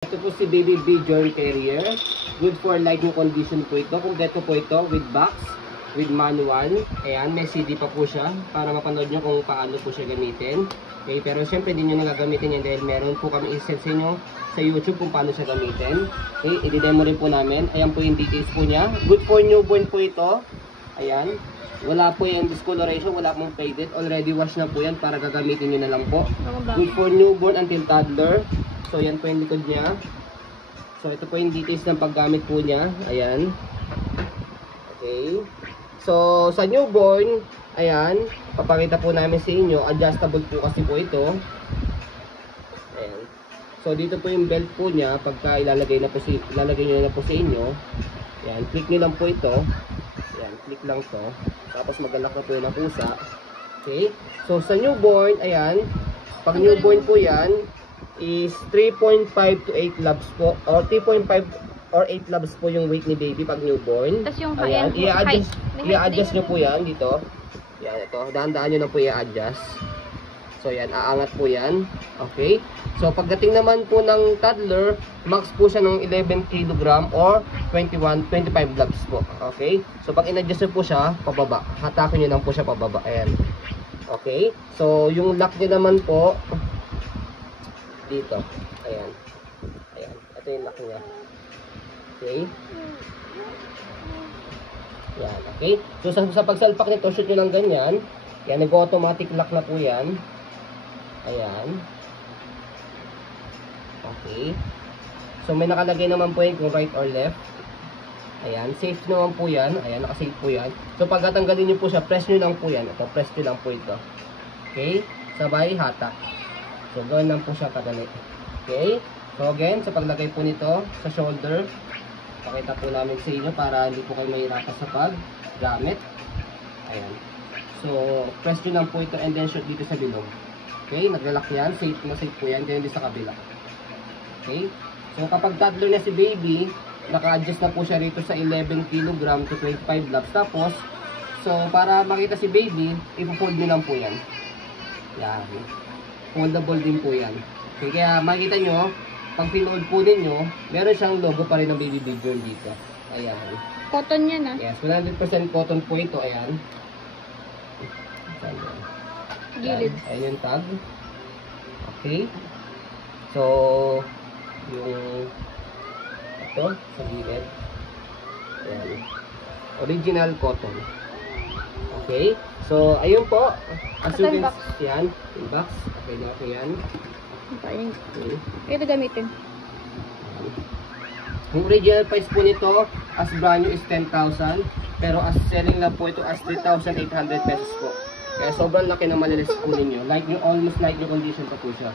Ito po si Baby Bighorn Terrier. Good for light new condition po ito. Kompleto po ito with box, with manual. Ayan, may CD pa po siya para mapanood nyo kung paano po siya gamitin. Okay, pero syempre hindi nyo nagagamitin yan dahil meron po kami i-set sa inyo sa YouTube kung paano siya gamitin. Okay, i-demo rin po namin. Ayan po yung details po niya. Good for newborn po ito. Ayan. Wala po yung discoloration, wala pong faded. Already wash na po yan para gagamitin nyo na lang po. Good for newborn until toddler. So, yan po yung likod niya. So, ito po yung details ng paggamit po niya. Ayan. Okay. So, sa newborn, ayan, papakita po namin sa inyo. Adjustable po kasi po ito. Ayan. So, dito po yung belt po niya. Pagka ilalagay nyo na po sa inyo. Ayan, click nyo lang po ito. Ayan, click lang to. Tapos magalak na po yun ang pusa. Okay. So, sa newborn, ayan, pag newborn po yan, is 3.5 to 8 labs po. Or 3.5 or 8 labs po yung weight ni baby pag newborn. Tapos yung ayan, i-adjust nyo po yan dito. Yan, ito. Dahan-dahan nyo na po i-adjust. So, yan. Aangat po yan. Okay. So, pagdating naman po ng toddler, max po siya ng 11 kg or 25 labs po. Okay. So, pag in-adjust po siya, pababa. Hatakin nyo lang po siya pababa. Ayan. Okay. So, yung lock nyo naman po, dito. Ayan. Ayan. Ito yung lock niya. Okay. Yan. Okay. So, sa pagsalpak nito, shoot nyo lang ganyan. Yan. Nag-automatic lock na po yan. Ayan. Okay. So, may nakalagay naman po yan kung right or left. Ayan. Safe naman po yan. Ayan. Nakasafe po yan. So, pag tatanggalin nyo po siya, press nyo lang po yan. Ito. Press nyo lang po ito. Okay. Sabay, hatak. So, gawin lang po siya kadali. Okay. So, again, sa paglagay po nito sa shoulder, pakita po namin sa inyo para hindi po kayo mahirapan sa paggamit. Ayan. So, press nyo lang po ito and then shoot dito sa bilog. Okay, naglalak yan. Safe na safe po yan. Ganyan din sa kabila. Okay. So, kapag toddler na si baby, naka-adjust na po siya rito sa 11 kg to 25 labs. Tapos, so, para makita si baby, ipo-fold nyo lang po yan. Yan. Foldable din po yan. Okay, kaya makikita nyo, pag pinold po ninyo, meron siyang logo pa rin ng Baby Bighorn dito. Ayan. Cotton yan ah. Yes, 100% cotton po ito. Ayan. Gilid. Ayan yung tag. Okay. So, yung ito, sa gilid. Ayan. Original cotton. Okay. So, ayun po. As you can see, yan. Yung box. Okay na po yan. Ayun. Okay. Ito gamitin. Yung original price po nito, as brand new is 10,000. Pero as selling lang po ito as 3,800 pesos po. Kaya sobrang laki na malilis po ninyo. Like yung almost like yung condition pa po siya.